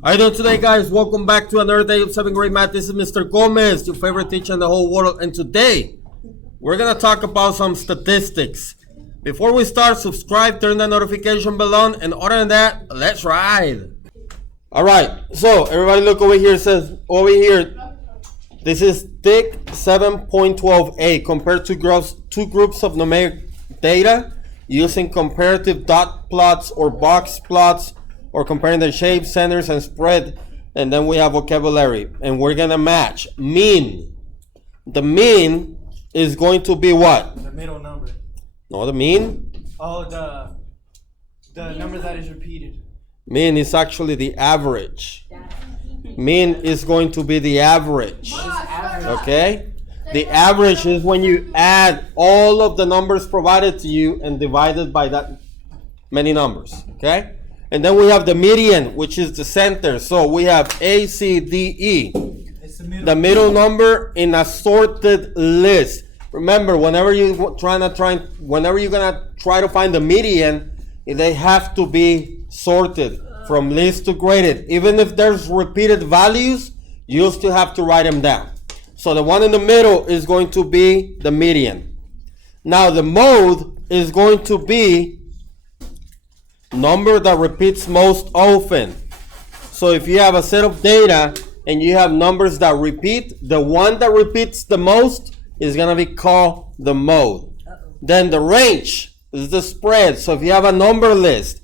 How you doing today, guys? Welcome back to another day of 7th grade math. This is Mr. Gomez, your favorite teacher in the whole world. And today, we're going to talk about some statistics. Before we start, subscribe, turn the notification bell on, and other than that, let's ride. All right, so everybody look over here. It says, over here, this is thick 7.12a compared to two groups of numeric data using comparative dot plots or box plots, or comparing the shape, centers, and spread. And then we have vocabulary. And we're going to match. Mean. The mean is going to be what? The middle number. No, the mean? Oh, the number that is repeated. Mean is actually the average. Mean is going to be the average. Okay? The average is when you add all of the numbers provided to you and divide it by that many numbers. Okay? And then we have the median, which is the center. So we have A, C, D, E. The middle number in a sorted list. Remember, whenever you're gonna try to find the median, they have to be sorted from least to greatest. Even if there's repeated values, you still have to write them down. So the one in the middle is going to be the median. Now the mode is going to be number that repeats most often. So if you have a set of data and you have numbers that repeat, the one that repeats the most is going to be called the mode. Then the range is the spread. So if you have a number list,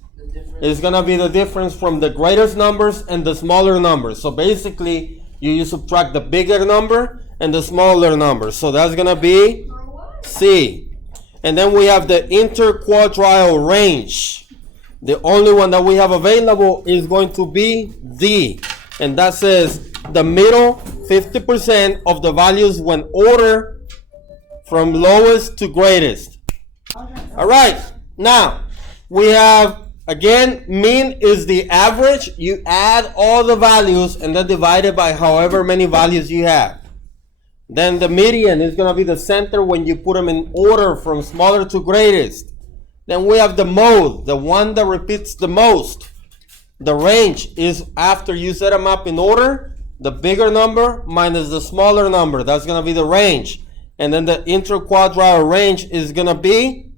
it's going to be the difference from the greatest numbers and the smaller numbers. So basically, you subtract the bigger number and the smaller number. So that's going to be C. And then we have the interquartile range. The only one that we have available is going to be D. And that says the middle 50% of the values when ordered from lowest to greatest. All right. Now, we have, again, mean is the average. You add all the values and then divide it by however many values you have. Then the median is going to be the center when you put them in order from smaller to greatest. Then we have the mode, the one that repeats the most. The range is after you set them up in order, the bigger number minus the smaller number. That's going to be the range. And then the interquartile range is going to be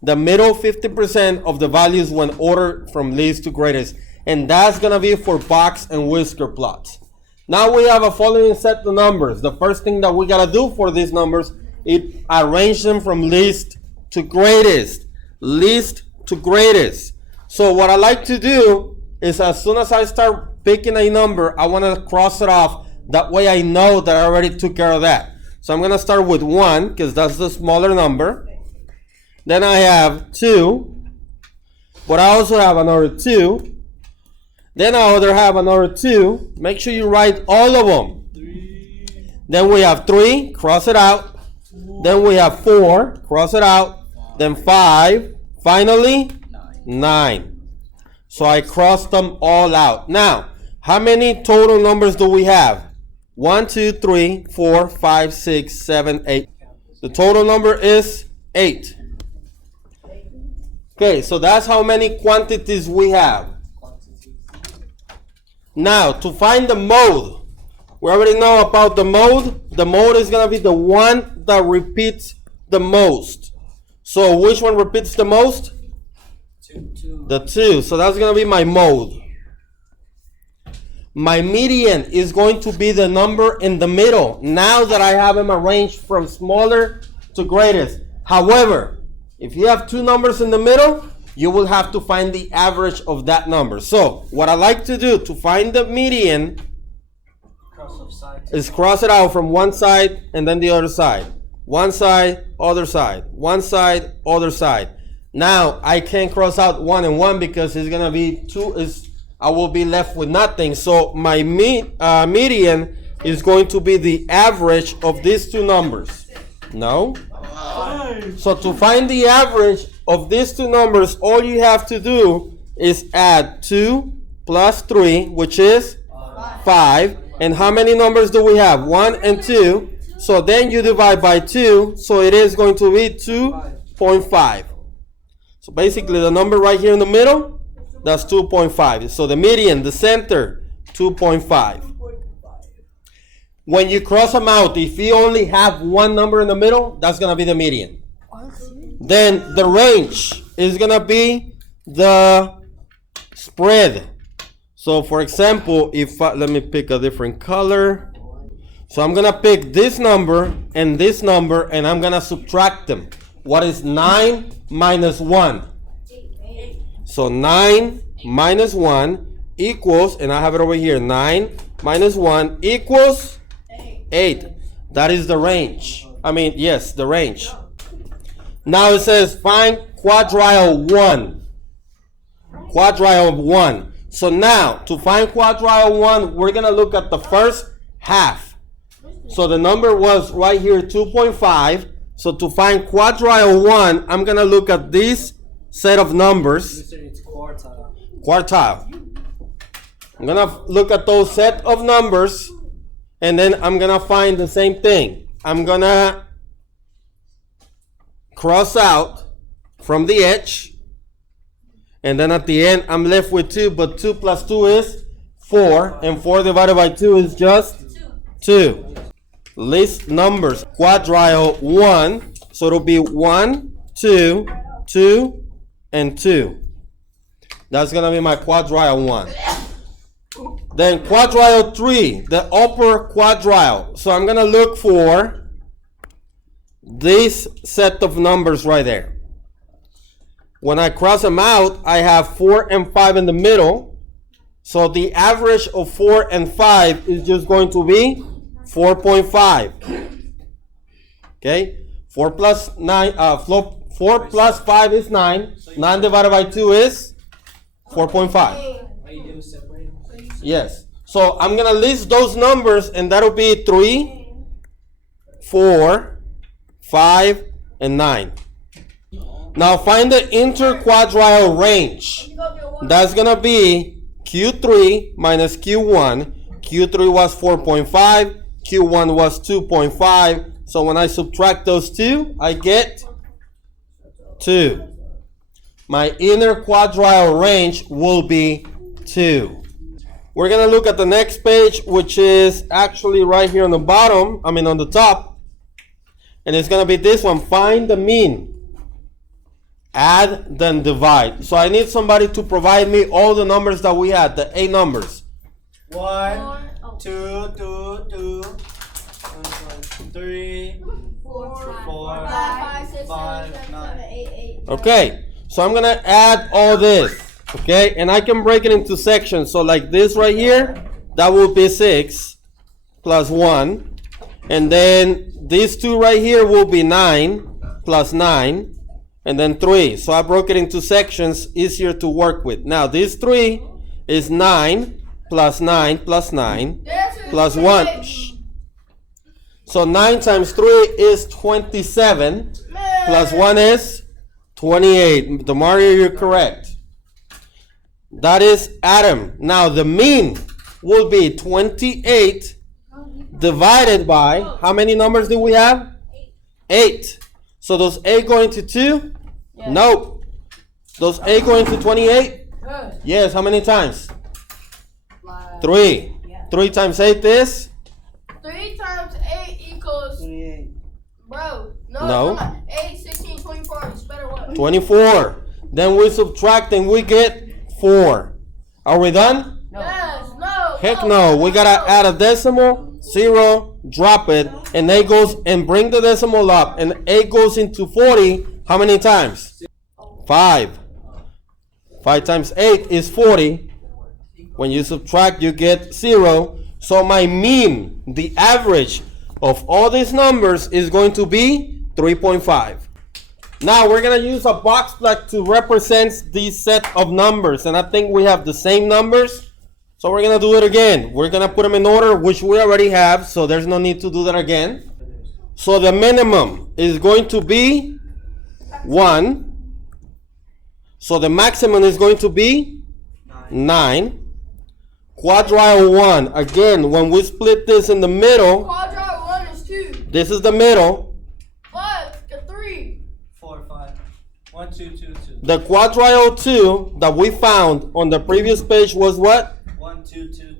the middle 50% of the values when ordered from least to greatest. And that's going to be for box and whisker plots. Now we have a following set of numbers. The first thing that we got to do for these numbers is arrange them from least to greatest. Least to greatest. So what I like to do is as soon as I start picking a number, I want to cross it off. That way I know that I already took care of that. So I'm going to start with 1 because that's the smaller number. Then I have 2. But I also have another 2. Then I have another 2. Make sure you write all of them. 3. Then we have 3. Cross it out. Then we have 4. Cross it out. Then 5, finally 9. So I crossed them all out. Now, how many total numbers do we have? 1, 2, 3, 4, 5, 6, 7, 8. The total number is 8. Okay, so that's how many quantities we have. Now, to find the mode, we already know about the mode. The mode is going to be the one that repeats the most. So which one repeats the most? 2. The 2. So that's going to be my mode. My median is going to be the number in the middle. Now that I have them arranged from smaller to greatest. However, if you have two numbers in the middle, you will have to find the average of that number. So what I like to do to find the median is cross it out from one side and then the other side. One side, other side. One side, other side. Now, I can't cross out 1 and 1 because it's going to be 2. I will be left with nothing. So my median is going to be the average of these two numbers. No? So to find the average of these two numbers, all you have to do is add 2 plus 3, which is 5. And how many numbers do we have? 1 and 2. So then you divide by 2, so it is going to be 2.5. So basically the number right here in the middle, that's 2.5. So the median, the center, 2.5. When you cross them out, if you only have one number in the middle, that's going to be the median. Then the range is going to be the spread. So for example, let me pick a different color. So I'm going to pick this number, and I'm going to subtract them. What is 9 minus 1? So 9 minus 1 equals, and I have it over here, 9 minus 1 equals 8. That is the range. Yes, the range. Now it says find quadrile 1. Quadrile 1. So now, to find quadrile 1, we're going to look at the first half. So the number was right here, 2.5. So to find quadrile 1, I'm going to look at this set of numbers. It's quartile. Quartile. I'm going to look at those set of numbers, and then I'm going to find the same thing. I'm going to cross out from the edge, and then at the end I'm left with 2, but 2 plus 2 is 4, and 4 divided by 2 is just 2. List numbers, quadrile 1, so it'll be 1, 2, 2, and 2. That's going to be my quadrile 1. Then quadrile 3, the upper quadrile. So I'm going to look for this set of numbers right there. When I cross them out, I have 4 and 5 in the middle. So the average of 4 and 5 is just going to be 4.5. Okay? 4 plus 5 is 9. 9 divided by 2 is 4.5. Yes. So I'm going to list those numbers, and that'll be 3, 4, 5, and 9. Now find the interquadrile range. That's going to be Q3 minus Q1. Q3 was 4.5. Q1 was 2.5. So when I subtract those two, I get 2. My interquadrile range will be 2. We're going to look at the next page, which is actually right here on the bottom, on the top. And it's going to be this one. Find the mean. Add, then divide. So I need somebody to provide me all the numbers that we had, the 8 numbers. 1, 2, 3, 4, 5, 9. Okay, so I'm going to add all this. Okay, and I can break it into sections. So like this right here, that will be 6 plus 1. And then these two right here will be 9 plus 9. And then 3. So I broke it into sections, easier to work with. Now this 3 is 9 plus 9 plus 9 plus 1. So 9 times 3 is 27. Plus 1 is 28. Demario, you're correct. That is Adam. Now the mean will be 28 divided by, how many numbers do we have? 8. So does 8 go into 2? Yes. Nope. Does 8 go into 28? Yes. How many times? 3. Yeah. 3 times 8 is? 3 times 8 equals 28. Bro, no. 8, 16, 24. It's better what? 24. Then we subtract and we get 4. Are we done? No. Yes, no. Heck no. We gotta add a decimal, 0, drop it, and 8 goes, and bring the decimal up, and 8 goes into 40. How many times? 5. 5 times 8 is 40. When you subtract, you get 0. So my mean, the average of all these numbers, is going to be 3.5. Now we're going to use a box plot to represent this set of numbers. And I think we have the same numbers. So we're going to do it again. We're going to put them in order, which we already have. So there's no need to do that again. So the minimum is going to be 1. So the maximum is going to be 9. Quadrile 1. Again, when we split this in the middle. Quadrile 1 is 2. This is the middle. 3. 4, 5. 1, 2, 2, 2. The quadrile 2 that we found on the previous page was what? 1,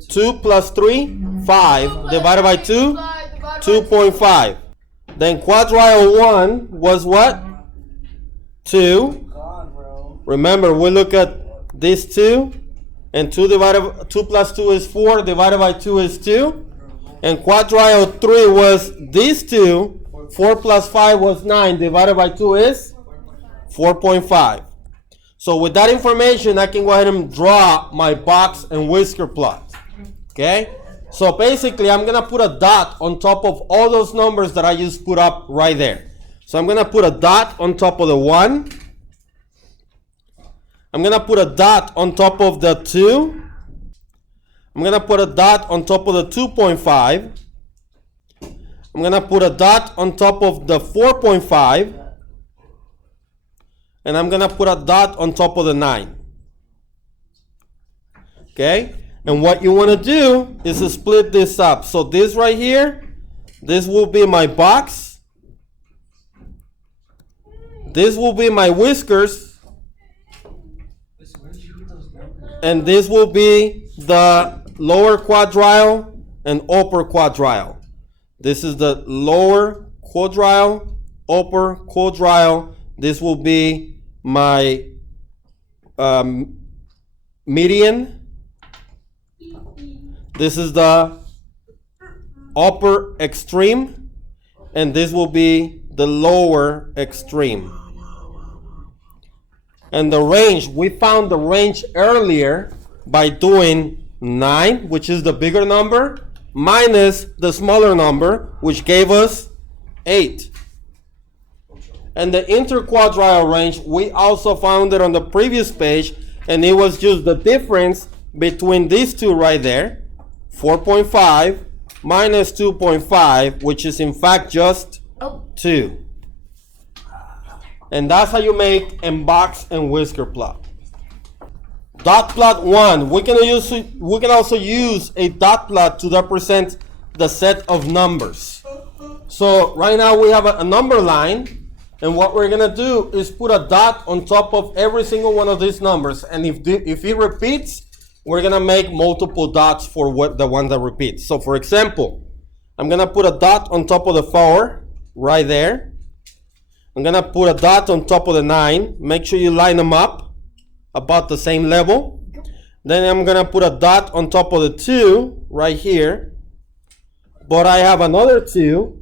2 plus 3, 5. Divided by 2, 2.5. Then quadrile 1 was what? 2. Remember, we look at this 2. And 2 plus 2 is 4. Divided by 2 is 2. And quadrile 3 was these 2. 4 plus 5 was 9. Divided by 2 is 4.5. So with that information, I can go ahead and draw my box and whisker plot. Okay? So basically, I'm going to put a dot on top of all those numbers that I just put up right there. So I'm going to put a dot on top of the 1. I'm going to put a dot on top of the 2. I'm going to put a dot on top of the 2.5. I'm going to put a dot on top of the 4.5. And I'm going to put a dot on top of the 9. Okay? And what you want to do is to split this up. So this right here, this will be my box. This will be my whiskers. And this will be the lower quadrile and upper quadrile. This is the lower quadrile, upper quadrile. This will be my median. This is the upper extreme. And this will be the lower extreme. And the range, we found the range earlier by doing 9, which is the bigger number, minus the smaller number, which gave us 8. And the interquadrile range, we also found it on the previous page, and it was just the difference between these two right there, 4.5 minus 2.5, which is in fact just 2. And that's how you make a box and whisker plot. Dot plot 1. We can also use a dot plot to represent the set of numbers. So right now we have a number line, and what we're gonna do is put a dot on top of every single one of these numbers. And if it repeats, we're gonna make multiple dots for the one that repeats. So for example, I'm gonna put a dot on top of the 4 right there. I'm gonna put a dot on top of the 9. Make sure you line them up about the same level. Then I'm gonna put a dot on top of the 2 right here. But I have another 2.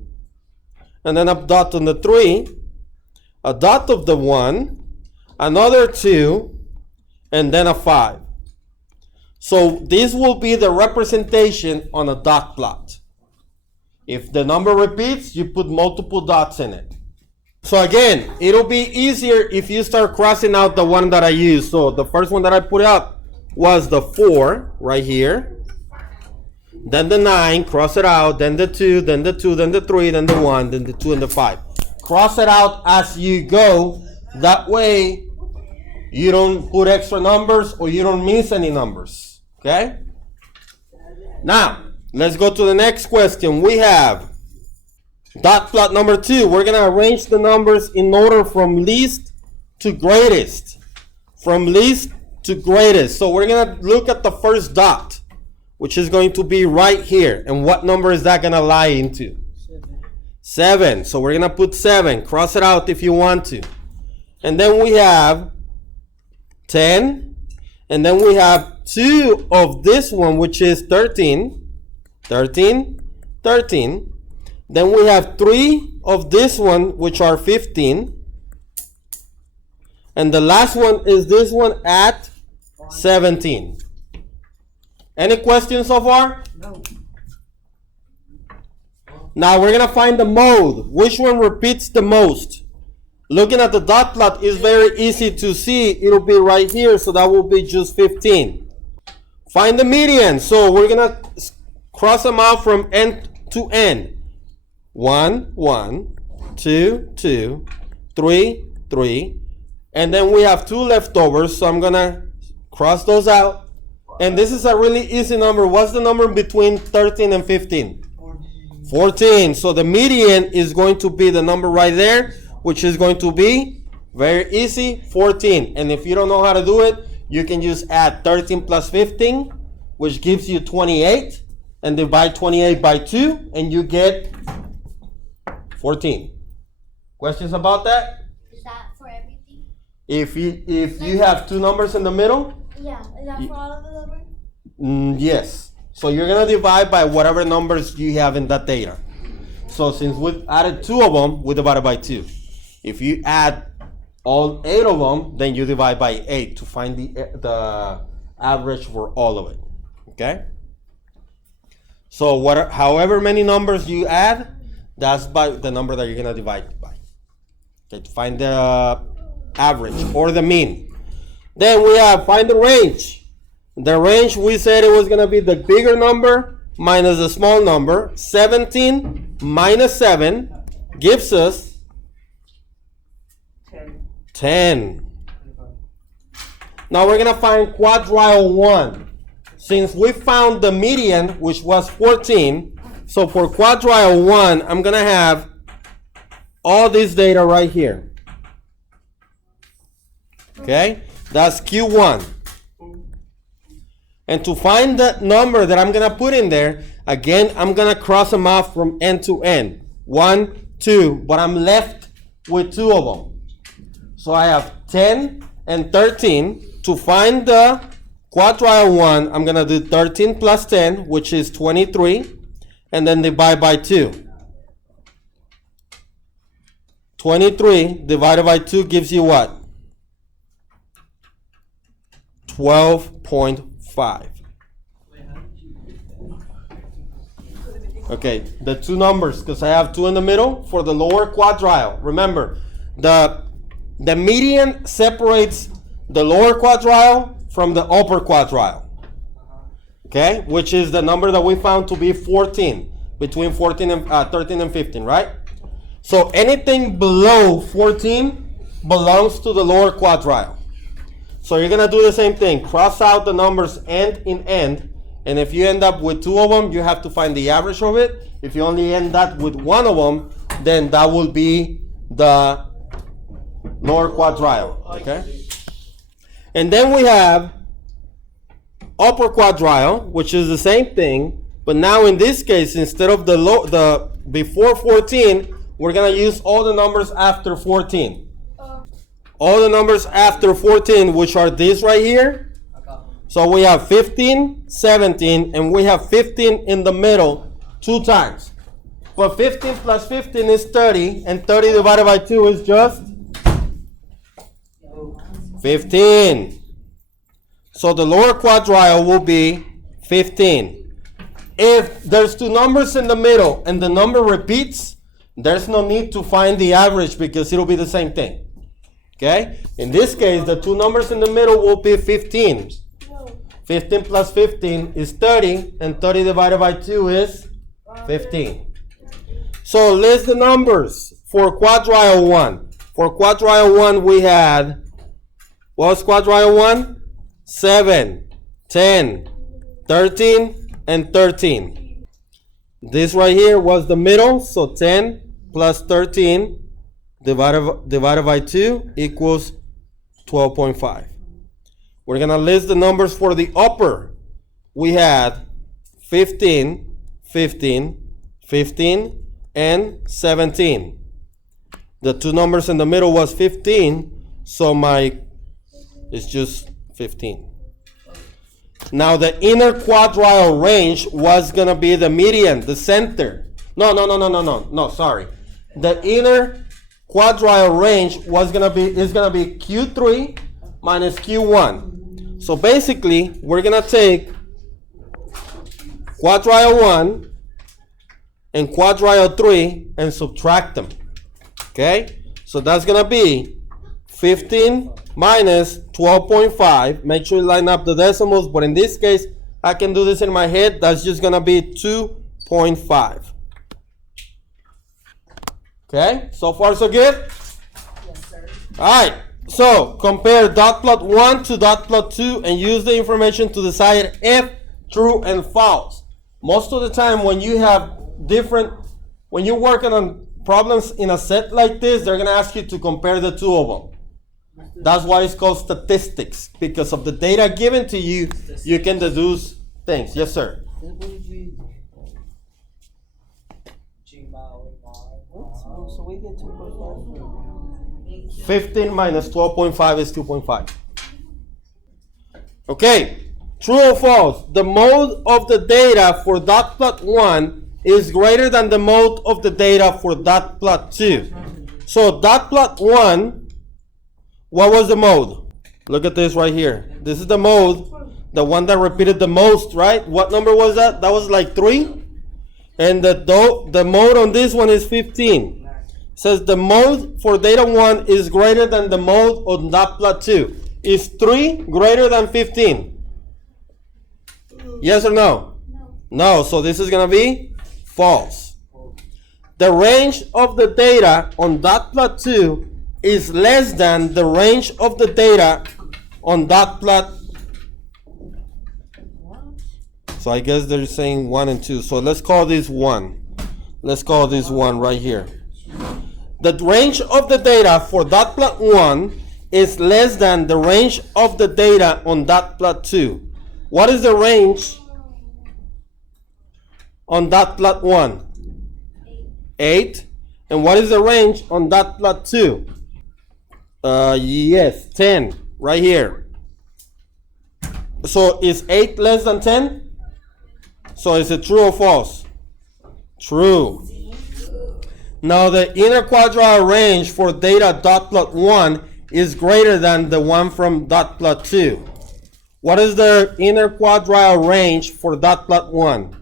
And then a dot on the 3. A dot of the 1. Another 2. And then a 5. So this will be the representation on a dot plot. If the number repeats, you put multiple dots in it. So again, it'll be easier if you start crossing out the one that I used. So the first one that I put up was the 4 right here. Then the 9, cross it out. Then the 2, then the 2, then the 3, then the 1, then the 2, and the 5. Cross it out as you go. That way, you don't put extra numbers or you don't miss any numbers. Okay? Now, let's go to the next question. We have dot plot number 2. We're going to arrange the numbers in order from least to greatest. From least to greatest. So we're going to look at the first dot, which is going to be right here. And what number is that going to lie into? 7. So we're going to put 7. Cross it out if you want to. And then we have 10. And then we have 2 of this one, which is 13. 13. 13. Then we have 3 of this one, which are 15. And the last one is this one at 17. Any questions so far? No. Now we're going to find the mode. Which one repeats the most? Looking at the dot plot is very easy to see. It'll be right here, so that will be just 15. Find the median. So we're going to cross them out from end to end. 1, 1, 2, 2, 3, 3. And then we have 2 leftovers, so I'm going to cross those out. And this is a really easy number. What's the number between 13 and 15? 14. So the median is going to be the number right there, which is going to be very easy, 14. And if you don't know how to do it, you can just add 13 plus 15, which gives you 28, and divide 28 by 2, and you get 14. Questions about that? Is that for everything? If you have two numbers in the middle, Yeah. Is that for all of the numbers? yes. So you're gonna divide by whatever numbers you have in that data. So since we added 2 of them, we divided by 2. If you add all 8 of them, then you divide by 8 to find the average for all of it. Okay? So however many numbers you add, that's by the number that you're gonna divide by. Okay, to find the average or the mean. Then we have find the range. The range, we said it was gonna be the bigger number minus the small number. 17 minus 7 gives us 10. Now we're gonna find quadrile 1. Since we found the median, which was 14, so for quadrile 1, I'm gonna have all this data right here. Okay, that's Q1. And to find the number that I'm gonna put in there, again, I'm gonna cross them off from end to end. 1, 2, but I'm left with 2 of them. So I have 10 and 13. To find the quadrile 1, I'm gonna do 13 plus 10, which is 23, and then divide by 2. 23 divided by 2 gives you what? 12.5. Okay, the two numbers, because I have 2 in the middle for the lower quadrile. Remember, the median separates the lower quadrile from the upper quadrile. Okay, which is the number that we found to be 14, between 13 and 15, right? So anything below 14 belongs to the lower quadrile. So you're gonna do the same thing. Cross out the numbers end in end, and if you end up with 2 of them, you have to find the average of it. If you only end up with 1 of them, then that will be the lower quadrile. Okay. And then we have upper quadrile, which is the same thing, but now in this case, instead of the before 14, we're gonna use all the numbers after 14. All the numbers after 14, which are these right here. So we have 15, 17, and we have 15 in the middle 2 times. But 15 plus 15 is 30, and 30 divided by 2 is just 15. So the lower quadrile will be 15. If there's 2 numbers in the middle and the number repeats, there's no need to find the average because it'll be the same thing. Okay? In this case, the 2 numbers in the middle will be 15. 15 plus 15 is 30, and 30 divided by 2 is 15. So list the numbers for quadrile 1. For quadrile 1, we had, what was quadrile 1? 7, 10, 13, and 13. This right here was the middle, so 10 plus 13 divided by 2 equals 12.5. We're going to list the numbers for the upper. We had 15, 15, 15, and 17. The 2 numbers in the middle was 15, so it's just 15. Now the inner quadrile range was going to be the median, the center. No, sorry. The inner quadrile range is going to be Q3 minus Q1. So basically, we're going to take quadrile 1 and quadrile 3 and subtract them. Okay? So that's going to be 15 minus 12.5. Make sure you line up the decimals, but in this case, I can do this in my head. That's just going to be 2.5. Okay? So far, so good? Yes, sir. All right. So compare dot plot 1 to dot plot 2 and use the information to decide if true and false. Most of the time when you have when you're working on problems in a set like this, they're going to ask you to compare the 2 of them. That's why it's called statistics, because of the data given to you, you can deduce things. Yes, sir. This would be so we get 2.5. 15 minus 12.5 is 2.5. Okay, true or false? The mode of the data for dot plot 1 is greater than the mode of the data for dot plot 2. So dot plot 1, what was the mode? Look at this right here. This is the mode, the one that repeated the most, right? What number was that? That was like 3. And the mode on this one is 15. Says the mode for data 1 is greater than the mode on dot plot 2. Is 3 greater than 15? Yes or no? No, so this is going to be false. The range of the data on dot plot 2 is less than the range of the data on dot plot. So I guess they're saying 1 and 2. So let's call this 1. Let's call this 1 right here. The range of the data for dot plot 1 is less than the range of the data on dot plot 2. What is the range on dot plot 1? 8. And what is the range on dot plot 2? Yes, 10. Right here. So is 8 less than 10? So is it true or false? True. Now the inner quadrile range for data dot plot 1 is greater than the one from dot plot 2. What is the inner quadrile range for dot plot 1?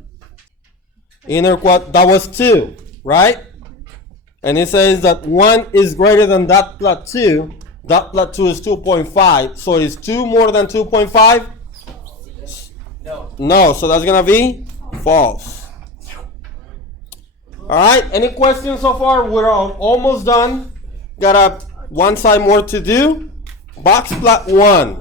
That was 2, right? And it says that 1 is greater than dot plot 2. Dot plot 2 is 2.5. So is 2 more than 2.5? No, so that's going to be false. All right, any questions so far? We're almost done. Got one side more to do. Box plot 1.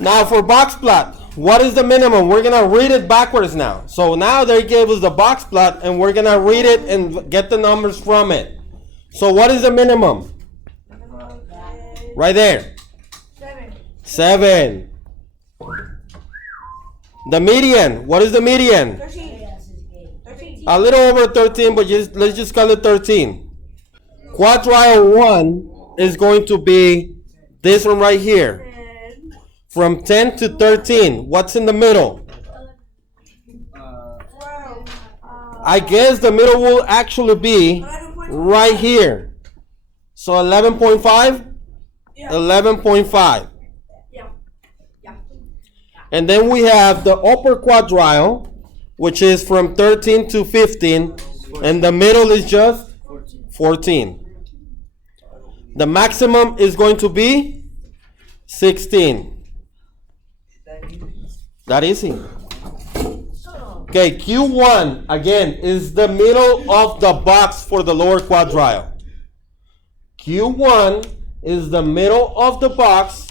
Now for box plot, what is the minimum? We're going to read it backwards now. So now they gave us the box plot and we're going to read it and get the numbers from it. So what is the minimum? Right there. 7. The median. What is the median? 13. A little over 13, but let's just call it 13. Quadrile 1 is going to be this one right here. From 10 to 13. What's in the middle? I guess the middle will actually be right here. So 11.5? 11.5. And then we have the upper quadrile, which is from 13 to 15, and the middle is just 14. The maximum is going to be 16. That easy. Okay, Q1, again, is the middle of the box for the lower quadrile. Q1 is the middle of the box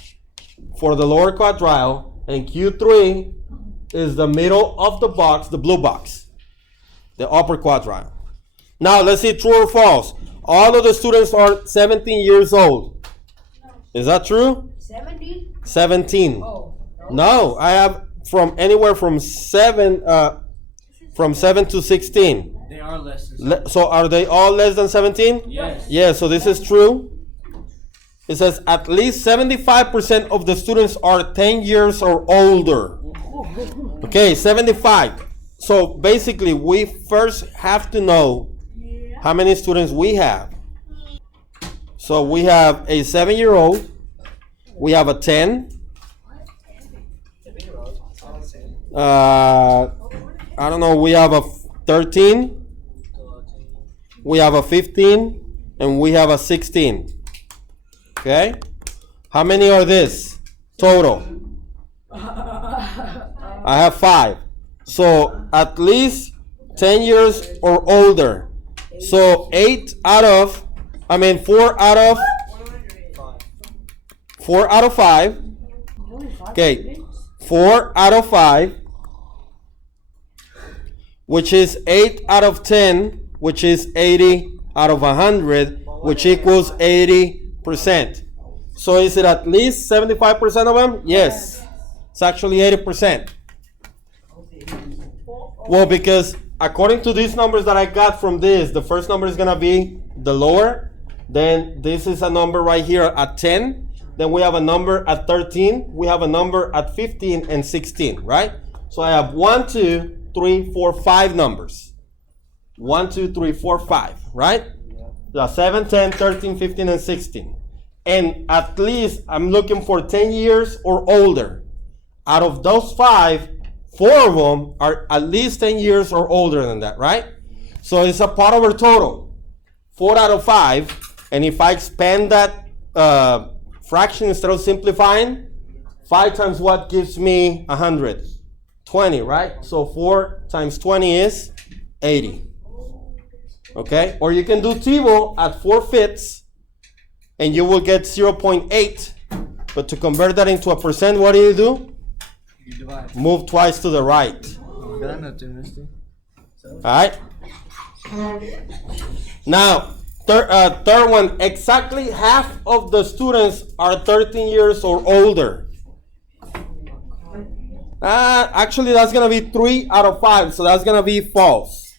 for the lower quadrile. And Q3 is the middle of the box, the blue box, the upper quadrile. Now let's see true or false. All of the students are 17 years old. Is that true? 70? 17. Oh. No, I have from anywhere from 7 to 16. They are less than So are they all less than 17? Yes. Yeah, so this is true. It says at least 75% of the students are 10 years or older. Okay, 75. So basically, we first have to know how many students we have. So we have a 7-year-old. We have a 10. I don't know, we have a 13. We have a 15. And we have a 16. Okay, how many are this total? I have 5. So at least 10 years or older. So 4 out of 5. Okay, 4 out of 5, which is 8 out of 10, which is 80 out of 100, which equals 80%. So is it at least 75% of them? Yes. It's actually 80%. Well, because according to these numbers that I got from this, the first number is going to be the lower. Then this is a number right here at 10. Then we have a number at 13. We have a number at 15 and 16, right? So I have 1, 2, 3, 4, 5 numbers. 1, 2, 3, 4, 5, right? The 7, 10, 13, 15, and 16. And at least I'm looking for 10 years or older. Out of those 5, 4 of them are at least 10 years or older than that, right? So it's a part over total. 4 out of 5. And if I expand that fraction instead of simplifying, 5 times what gives me 100? 20, right? So 4 times 20 is 80. Okay? Or you can do TiVo at 4/5 and you will get 0.8. But to convert that into a percent, what do? You divide. Move twice to the right. Alright? Now, third one, exactly half of the students are 13 years or older. Actually, that's going to be 3 out of 5, so that's going to be false.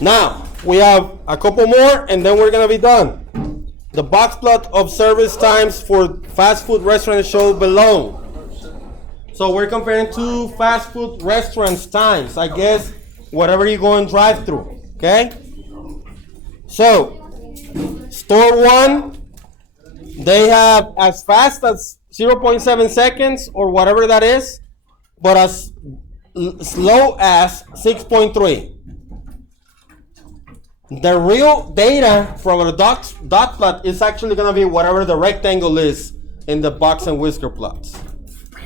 Now, we have a couple more, and then we're going to be done. The box plot of service times for fast food restaurants shown below. So we're comparing 2 fast food restaurants times. I guess whatever you go and drive through. Okay? So, store 1, they have as fast as 0.7 seconds or whatever that is, but as slow as 6.3. The real data from the dot plot is actually going to be whatever the rectangle is in the box and whisker plots.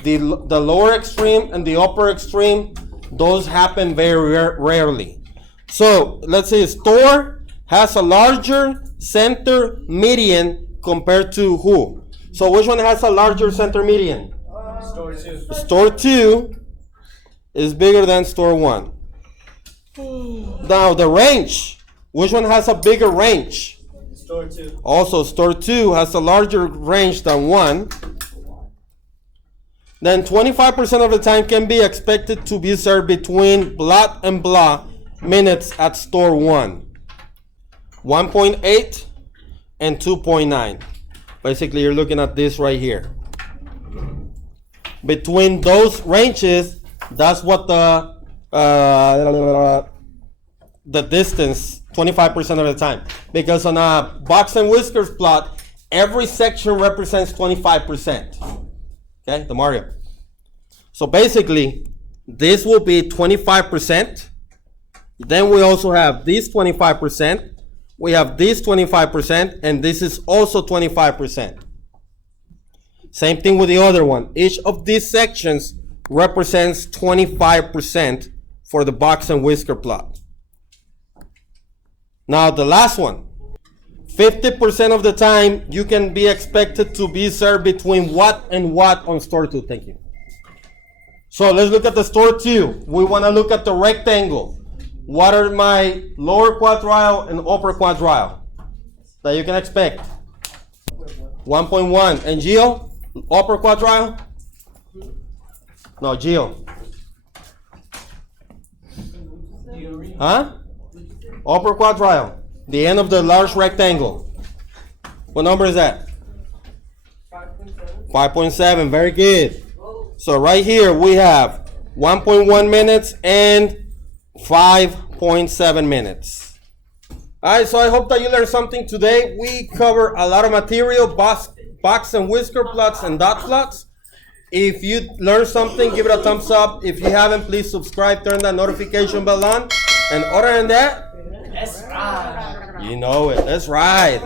The lower extreme and the upper extreme, those happen very rarely. So let's say store has a larger center median compared to who? So which one has a larger center median? Store 2. Store 2 is bigger than store 1. Now the range. Which one has a bigger range? Store 2. Also, store 2 has a larger range than 1. Then 25% of the time can be expected to be served between blah and blah minutes at store 1. 1.8 and 2.9. Basically, you're looking at this right here. Between those ranges, that's what the distance, 25% of the time. Because on a box and whiskers plot, every section represents 25%. Okay, the Mario. So basically, this will be 25%. Then we also have this 25%. We have this 25%, and this is also 25%. Same thing with the other one. Each of these sections represents 25% for the box and whisker plot. Now the last one. 50% of the time you can be expected to be served between what and what on store 2. Thank you. So let's look at the store 2. We want to look at the rectangle. What are my lower quadrile and upper quadrile that you can expect? 1.1. And Geo? Upper quadrile? No, Geo. Huh? Upper quadrile. The end of the large rectangle. What number is that? 5.7. Very good. So right here we have 1.1 minutes and 5.7 minutes. Alright, so I hope that you learned something today. We cover a lot of material, box and whisker plots and dot plots. If you learned something, give it a thumbs up. If you haven't, please subscribe, turn that notification bell on. And other than that, Let's ride. you know it. Let's ride.